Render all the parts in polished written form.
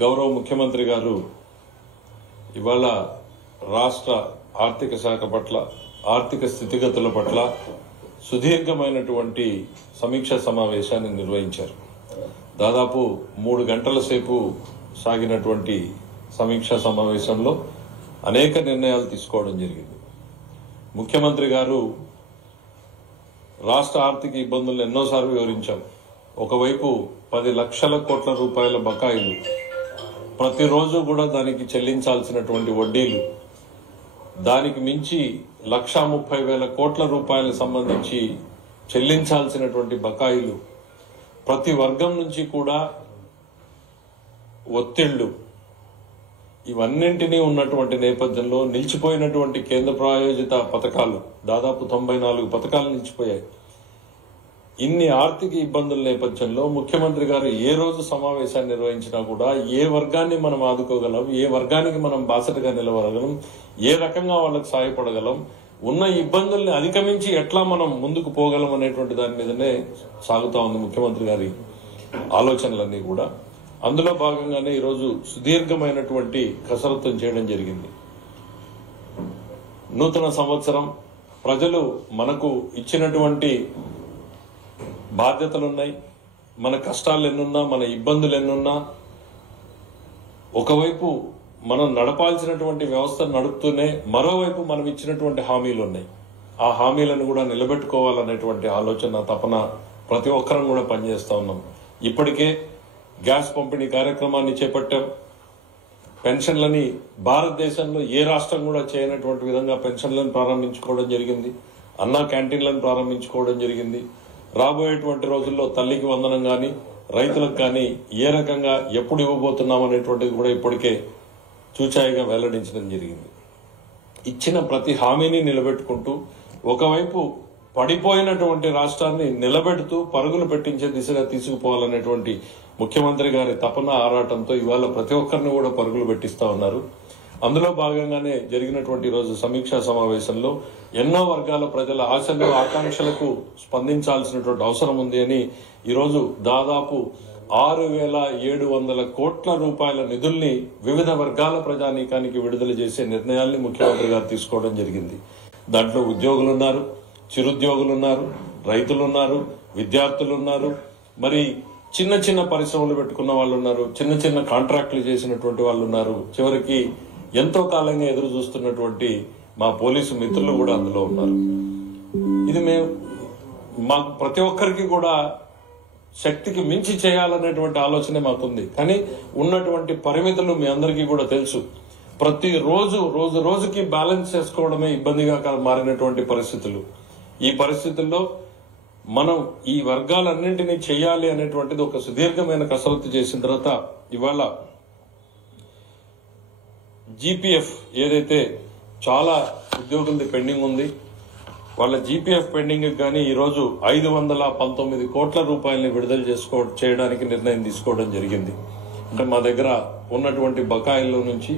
గౌరవ ముఖ్యమంత్రి గారు ఇవాళ రాష్ట్ర ఆర్థిక శాఖ పట్ల, ఆర్థిక స్థితిగతుల పట్ల సుదీర్ఘమైనటువంటి సమీక్షా సమావేశాన్ని నిర్వహించారు. దాదాపు 3 గంటల సేపు సాగినటువంటి సమీక్షా సమావేశంలో అనేక నిర్ణయాలు తీసుకోవడం జరిగింది. ముఖ్యమంత్రి గారు రాష్ట్ర ఆర్థిక ఇబ్బందులను ఎన్నోసార్లు వివరించాం. ఒకవైపు 10 లక్షల కోట్ల రూపాయల బకాయిలు, ప్రతిరోజు కూడా దానికి చెల్లించాల్సినటువంటి వడ్డీలు, దానికి మించి 1,30,000 కోట్ల రూపాయలకు సంబంధించి చెల్లించాల్సినటువంటి బకాయిలు, ప్రతి వర్గం నుంచి కూడా ఒత్తిళ్లు, ఇవన్నింటినీ ఉన్నటువంటి నేపథ్యంలో నిలిచిపోయినటువంటి కేంద్ర ప్రాయోజిత పథకాలు, దాదాపు 94 పథకాలు నిలిచిపోయాయి. ఇన్ని ఆర్థిక ఇబ్బందుల నేపథ్యంలో ముఖ్యమంత్రి గారు ఏ రోజు సమావేశాన్ని నిర్వహించినా కూడా ఏ వర్గాన్ని మనం ఆదుకోగలం, ఏ వర్గానికి మనం బాసటగా నిలవగలం, ఏ రకంగా వాళ్ళకు సాయపడగలం, ఉన్న ఇబ్బందుల్ని అధిగమించి ఎట్లా మనం ముందుకు పోగలం అనేటువంటి దాని మీదనే సాగుతా ఉంది ముఖ్యమంత్రి గారి ఆలోచనలన్నీ కూడా. అందులో భాగంగానే ఈరోజు సుదీర్ఘమైనటువంటి కసరత్తు చేయడం జరిగింది. నూతన సంవత్సరం, ప్రజలు మనకు ఇచ్చినటువంటి బాధ్యతలున్నాయి. మన కష్టాలు ఎన్నున్నా, మన ఇబ్బందులు ఎన్నున్నా, ఒకవైపు మనం నడపాల్సినటువంటి వ్యవస్థను నడుపుతూనే మరోవైపు మనం ఇచ్చినటువంటి హామీలు ఉన్నాయి. ఆ హామీలను కూడా నిలబెట్టుకోవాలనేటువంటి ఆలోచన, తపన ప్రతి ఒక్కరం కూడా పనిచేస్తా ఉన్నాం. ఇప్పటికే గ్యాస్ పంపిణీ కార్యక్రమాన్ని చేపట్టాం. పెన్షన్లని భారతదేశంలో ఏ రాష్ట్రం కూడా చేయనటువంటి విధంగా పెన్షన్లను ప్రారంభించుకోవడం జరిగింది. అన్నా క్యాంటీన్లను ప్రారంభించుకోవడం జరిగింది. రాబోయేటువంటి రోజుల్లో తల్లికి వందనం కానీ, రైతులకు కానీ ఏ రకంగా ఎప్పుడు ఇవ్వబోతున్నాం అనేటువంటిది కూడా ఇప్పటికే చూచాయిగా వెల్లడించడం జరిగింది. ఇచ్చిన ప్రతి హామీని నిలబెట్టుకుంటూ ఒకవైపు పడిపోయినటువంటి రాష్ట్రాన్ని నిలబెడుతూ పరుగులు పెట్టించే దిశగా తీసుకుపోవాలనేటువంటి ముఖ్యమంత్రి గారి తపన, ఆరాటంతో ఇవాళ ప్రతి ఒక్కరిని కూడా పరుగులు పెట్టిస్తా ఉన్నారు. అందులో భాగంగానే జరిగినటువంటి రోజు సమీక్షా సమావేశంలో ఎన్నో వర్గాల ప్రజల ఆశలు, ఆకాంక్షలకు స్పందించాల్సినటువంటి అవసరం ఉంది అని ఈరోజు దాదాపు 6,700 కోట్ల రూపాయల నిధుల్ని వివిధ వర్గాల ప్రజానీకానికి విడుదల చేసే నిర్ణయాల్ని ముఖ్యమంత్రి గారు తీసుకోవడం జరిగింది. దాంట్లో ఉద్యోగులున్నారు, చిరుద్యోగులున్నారు, రైతులున్నారు, విద్యార్థులున్నారు, మరి చిన్న చిన్న పరిశ్రమలు పెట్టుకున్న వాళ్ళు ఉన్నారు, చిన్న చిన్న కాంట్రాక్టులు చేసినటువంటి వాళ్ళు ఉన్నారు, చివరికి ఎంతో కాలంగా ఎదురు చూస్తున్నటువంటి మా పోలీసు మిత్రులు కూడా అందులో ఉన్నారు. ఇది మాకు ప్రతి ఒక్కరికి కూడా శక్తికి మించి చేయాలనేటువంటి ఆలోచనే మాకుంది. కానీ ఉన్నటువంటి పరిమితులు మీ అందరికీ కూడా తెలుసు. ప్రతి రోజు రోజుకి బ్యాలెన్స్ చేసుకోవడమే ఇబ్బందిగా మారినటువంటి పరిస్థితులు. ఈ పరిస్థితుల్లో మనం ఈ వర్గాలన్నింటినీ చేయాలి అనేటువంటిది ఒక సుదీర్ఘమైన కసరత్తు చేసిన తర్వాత ఇవాళ జీపీఎఫ్ ఏదైతే చాలా ఉద్యోగులది పెండింగ్ ఉంది, వాళ్ళ జీపీఎఫ్ పెండింగ్ కానీ ఈరోజు 519 కోట్ల రూపాయలని విడుదల చేయడానికి నిర్ణయం తీసుకోవడం జరిగింది. అంటే మా దగ్గర ఉన్నటువంటి బకాయిల్లో నుంచి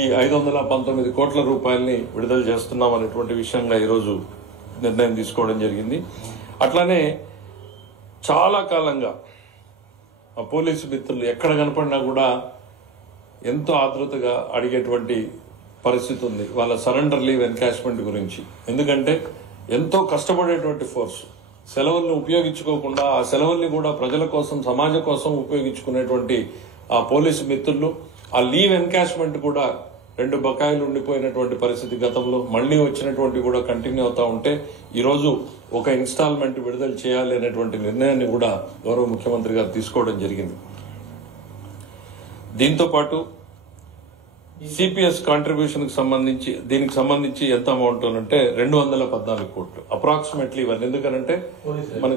ఈ 519 కోట్ల రూపాయలని విడుదల చేస్తున్నాం అనేటువంటి విషయంగా ఈరోజు నిర్ణయం తీసుకోవడం జరిగింది. అట్లానే చాలా కాలంగా ఆ పోలీసు మిత్రులు ఎక్కడ కనపడినా కూడా ఎంతో ఆతృతగా అడిగేటువంటి పరిస్థితి ఉంది వాళ్ళ సరెండర్ లీవ్ ఎన్కాష్మెంట్ గురించి. ఎందుకంటే ఎంతో కష్టపడేటువంటి ఫోర్స్, సెలవుల్ని ఉపయోగించుకోకుండా ఆ సెలవుల్ని కూడా ప్రజల కోసం, సమాజం కోసం ఉపయోగించుకునేటువంటి ఆ పోలీసు మిత్రులు ఆ లీవ్ ఎన్కాష్మెంట్ కూడా 2 బకాయిలు ఉండిపోయినటువంటి పరిస్థితి గతంలో మళ్లీ వచ్చినటువంటి కూడా కంటిన్యూ అవుతా ఉంటే ఈరోజు ఒక ఇన్స్టాల్మెంట్ విడుదల చేయాలి అనేటువంటి నిర్ణయాన్ని కూడా గౌరవ ముఖ్యమంత్రి గారు తీసుకోవడం జరిగింది. దీంతో పాటు సిపిఎస్ కాంట్రిబ్యూషన్ కి సంబంధించి దీనికి సంబంధించి ఎంత అమౌంట్ అంటే 214 కోట్లు అప్రాక్సిమేట్లీ ఇవన్నీ. ఎందుకనంటే మన